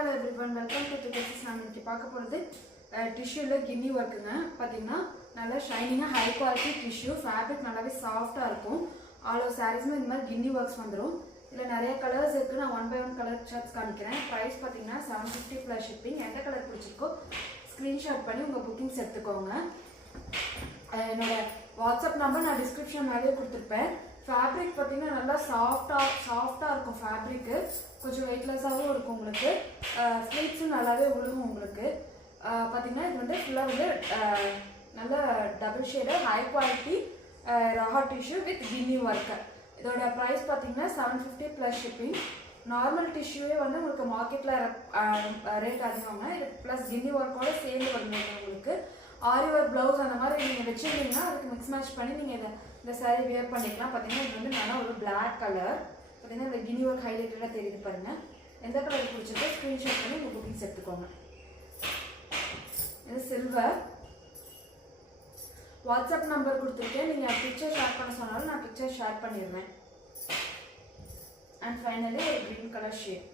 hello everyone, welcome to Tukasis. நான் இன்னைக்கு பார்க்க போறது டிஷ்யூல கின்னி வர்க்குங்க. பாத்தீங்கன்னா நல்ல ஷைனிங்கா ஹை குவாலிட்டி டிஷ்யூ, ஃபேப்ரிக் நல்லாவே சாஃப்ட்டா இருக்கும். ஆல் ஓவர் சாரீஸ்மே இந்த மாதிரி கின்னி வர்க்ஸ் வந்துரும். இதுல நிறைய கலர்ஸ் இருக்கு. நான் 1 by 1 கலர் சார்ட்ஸ் காமிக்கிறேன். பிரைஸ் பாத்தீங்கன்னா 750 plus shipping. எந்த கலர் பிடிச்சிருக்கோ ஸ்கிரீன்ஷாட் பண்ணி உங்க புக்கிங்ஸ் எடுத்துக்கோங்க. என்னோட வாட்ஸ்அப் நம்பர் நான் டிஸ்கிரிப்ஷன்லயே கொடுத்திருப்பேன். ஃபேப்ரிக் பார்த்தீங்கன்னா நல்லா சாஃப்டாக இருக்கும். ஃபேப்ரிக்கு கொஞ்சம் வெயிட்லெஸ்ஸாகவும் இருக்கும். உங்களுக்கு ஃப்ளீட்ஸும் நல்லாவே விழுகும். உங்களுக்கு பார்த்தீங்கன்னா இது வந்து ஃபுல்லாக வந்து நல்ல டபுள் ஷேடு ஹை குவாலிட்டி ரஹா டிஷ்யூ வித் கின்னி ஒர்க்கு. இதோட ப்ரைஸ் பார்த்தீங்கன்னா 750 plus shipping. நார்மல் டிஷ்யூவே வந்து உங்களுக்கு மார்க்கெட்டில் ரேட் அதிகங்க. இது ப்ளஸ் கின்னி ஒர்க்கோட சேர்ந்து வருங்க. உங்களுக்கு ஆரி ஒர்க் ப்ளவுஸ் அந்த மாதிரி நீங்கள் வச்சுருந்தீங்கன்னா அதுக்கு மிக்ஸ் மேட்ச் பண்ணி நீங்கள் இந்த சாரீ வியர் பண்ணிக்கலாம். பார்த்தீங்கன்னா இது வந்து நல்லா ஒரு பிளாக் கலர். பார்த்தீங்கன்னா இந்த கின்னி ஒர்க் ஹைலைட்டடாக தெரியுது பாருங்கள். எந்த கலர் பிடிச்சிருக்கோ ஸ்க்ரீன்ஷாட் பண்ணி உங்கள் புக்கிங்ஸ் எடுத்துக்கோங்க. இது சில்வர். வாட்ஸ்அப் நம்பர் கொடுத்துருக்கேன். நீங்கள் பிக்சர் ஷேர் பண்ண சொன்னாலும் நான் பிக்சர் ஷேர் பண்ணிடுவேன். அண்ட் ஃபைனலி ஒரு க்ரீன் கலர் ஷேட்.